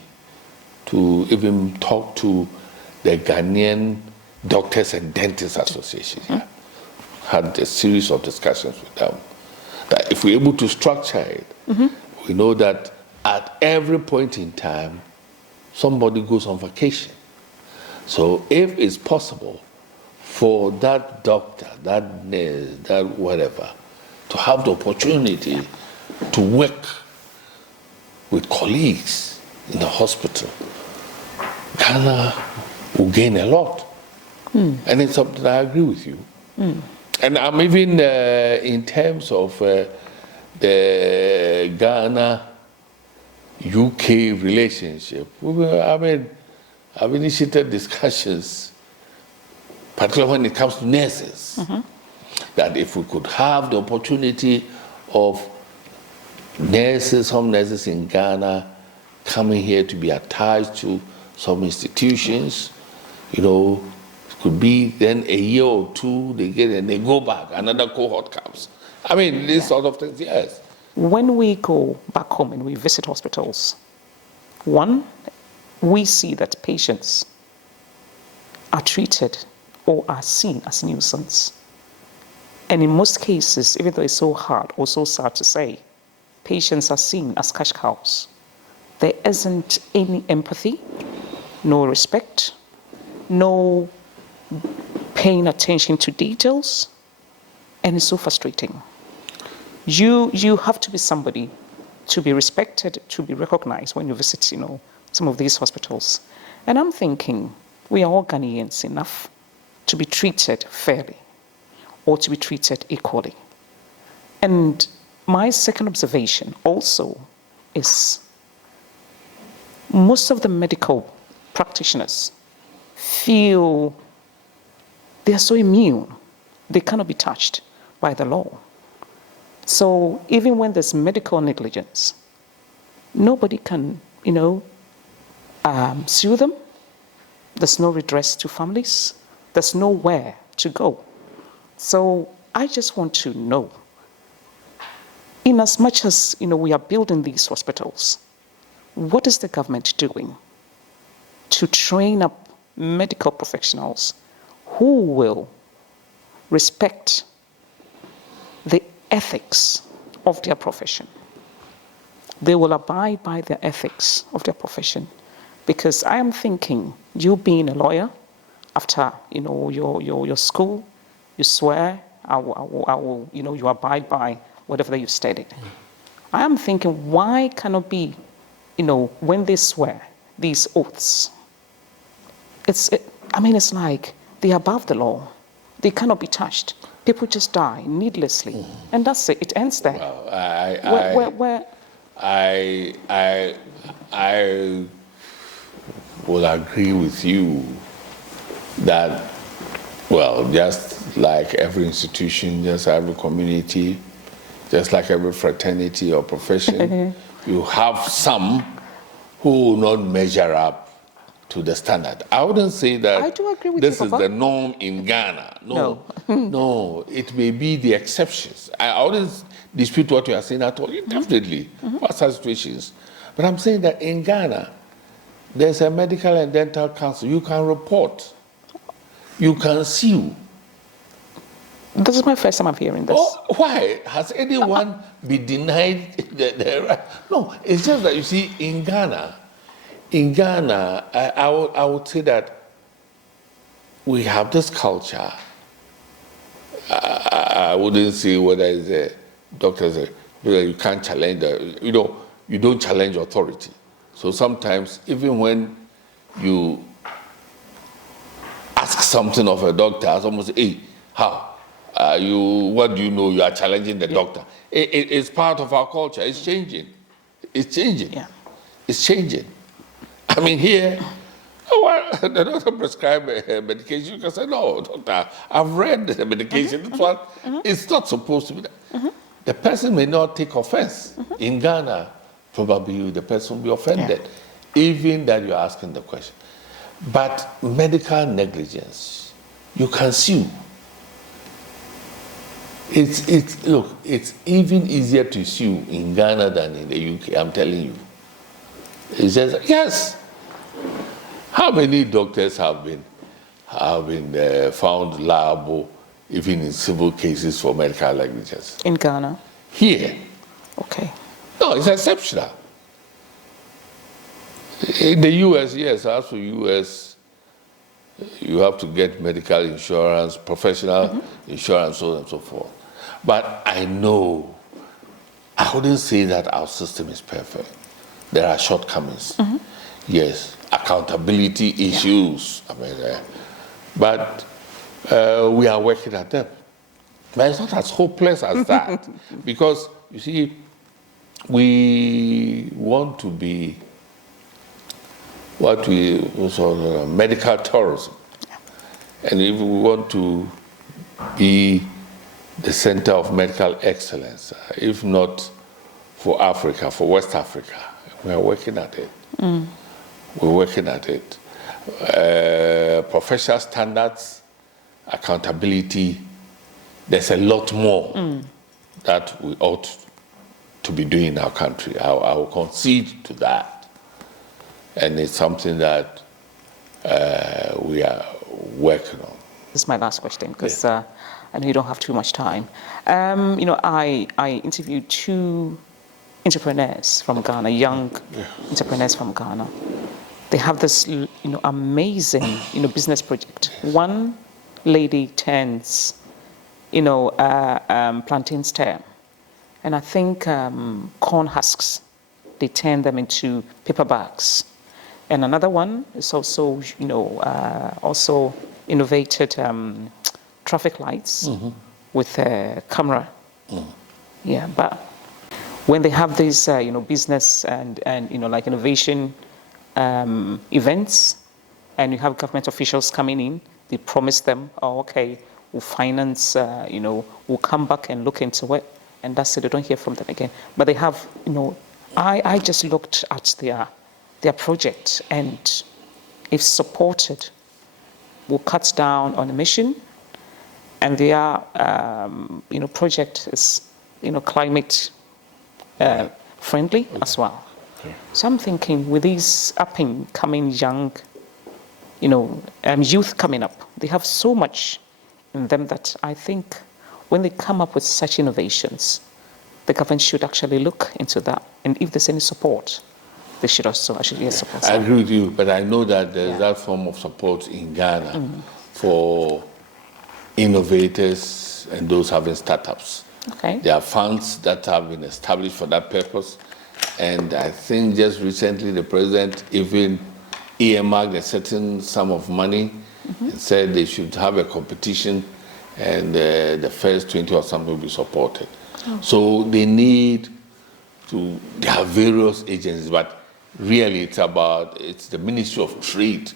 to even talk to the Ghanaian Doctors and Dentists Association. Had a series of discussions with them. That if we're able to structure it, we know that at every point in time, somebody goes on vacation. So if it's possible for that doctor, that nurse, that whatever, to have the opportunity to work with colleagues in the hospital, Ghana will gain a lot. And it's something I agree with you. And I'm even in terms of the Ghana-UK relationship. I've initiated discussions, particularly when it comes to nurses, that if we could have the opportunity of some nurses in Ghana coming here to be attached to some institutions, it could be then a year or two they get and they go back, another cohort comes. These sort of things, yes. When we go back home and we visit hospitals, one, we see that patients are treated or are seen as nuisance. And in most cases, even though it's so hard or so sad to say, patients are seen as cash cows. There isn't any empathy, no respect, no paying attention to details, and it's so frustrating. You have to be somebody to be respected, to be recognized when you visit, some of these hospitals. And I'm thinking we are all Ghanaians enough to be treated fairly or to be treated equally. And my second observation also is most of the medical practitioners feel they are so immune, they cannot be touched by the law. So even when there's medical negligence, nobody can, sue them. There's no redress to families. There's nowhere to go. So I just want to know, in as much as we are building these hospitals, what is the government doing to train up medical professionals who will respect the ethics of their profession? They will abide by the ethics of their profession. Because I am thinking, you being a lawyer, after your school, you swear, I will you abide by whatever you've studied. I am thinking, why cannot be, when they swear these oaths, it's like they're above the law. They cannot be touched. People just die needlessly, and that's it. It ends there. Well, I will agree with you that, just like every institution, just like every community, just like every fraternity or profession, you have some who will not measure up to the standard. I wouldn't say that I do agree with this you, is Papa. the norm in Ghana. No, no, it may be the exceptions. I wouldn't dispute what you are saying at all. Definitely, for such situations. But I'm saying that in Ghana, there's a medical and dental council. You can report. You can sue. This is my first time I'm hearing this. Oh, why? Has anyone been denied the right? No, it's just that, you see, in Ghana, I would say that we have this culture. I wouldn't say whether it's a doctor, whether you can't challenge you don't challenge authority. So sometimes, even when you ask something of a doctor, someone say, hey, how? What do you know? You are challenging the doctor. It's part of our culture. It's changing. It's changing. Yeah. It's changing. Here, the doctor prescribe medication. You can say, no, doctor, I've read the medication. This one, it's not supposed to be that. the person may not take offense. In Ghana, probably the person will be offended, even that you're asking the question. But medical negligence, you can sue. Look, it's even easier to sue in Ghana than in the UK, I'm telling you. It's just, yes. How many doctors have been found liable even in civil cases for medical negligence? In Ghana? Here. Okay. No, it's exceptional. In the US, yes, as for US, you have to get medical insurance, professional insurance, so on and so forth. But I know, I wouldn't say that our system is perfect. There are shortcomings. Yes, accountability issues. I mean, but we are working at them. But it's not as hopeless as that. Because, you see, we want to be what we also medical tourism. And if we want to be the center of medical excellence, if not for Africa, for West Africa, we are working at it. We're working at it. Professional standards, accountability, there's a lot more that we ought to be doing in our country. I will concede to that. And it's something that we are working on. This is my last question, because I know you don't have too much time. I interviewed 2 entrepreneurs from Ghana, young entrepreneurs from Ghana. They have this, amazing, business project. One lady turns, plantain stem, and I think corn husks. They turn them into paper bags. And another one is also, also innovated traffic lights with a camera. Yeah, but when they have these, business and like innovation events, and you have government officials coming in, they promise them, okay, we'll finance, we'll come back and look into it, and that's it. They don't hear from them again. But they have, I just looked at their project, and if supported, will cut down on emission, and their project is climate friendly as well. So I'm thinking, with these up and coming young youth coming up, they have so much in them that I think when they come up with such innovations, the government should actually look into that, and if there's any support, they should also actually support. I agree with you, but I know that there's that form of support in Ghana for innovators and those having startups. Okay. There are funds that have been established for that purpose, and I think just recently the president even earmarked a certain sum of money and said they should have a competition, and the first 20 or something will be supported. So they need to, there are various agencies, but really it's the Ministry of Trade.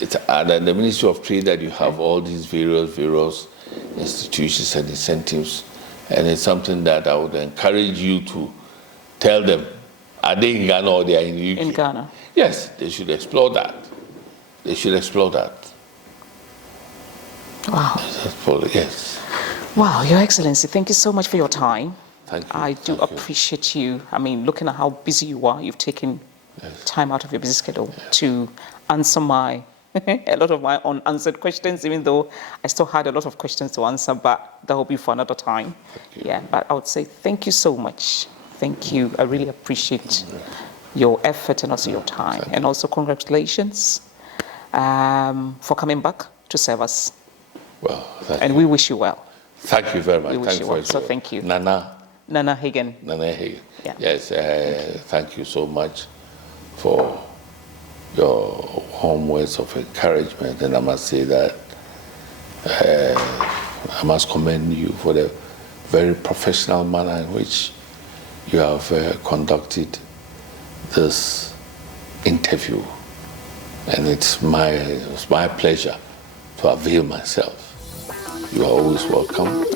It's the Ministry of Trade that you have all these various institutions and incentives, and it's something that I would encourage you to tell them. Are they in Ghana or they are in the UK? In Ghana. Yes, they should explore that. They should explore that. Wow. Yes. Wow, Your Excellency, thank you so much for your time. Thank you. I do appreciate you. I mean, looking at how busy you are, you've taken time out of your busy schedule to answer a lot of my unanswered questions, even though I still had a lot of questions to answer, but that will be for another time. Yeah, but I would say thank you so much. Thank you. I really appreciate your effort and also your time. And also congratulations for coming back to serve us. Well, and we wish you well. Thank you very much. We wish you well. So thank you. Nana Hagen. Nana Hagen. Yeah. Yes, thank you so much for your warm words of encouragement. And I must say that I must commend you for the very professional manner in which you have conducted this interview. And it was my pleasure to avail myself. You are always welcome.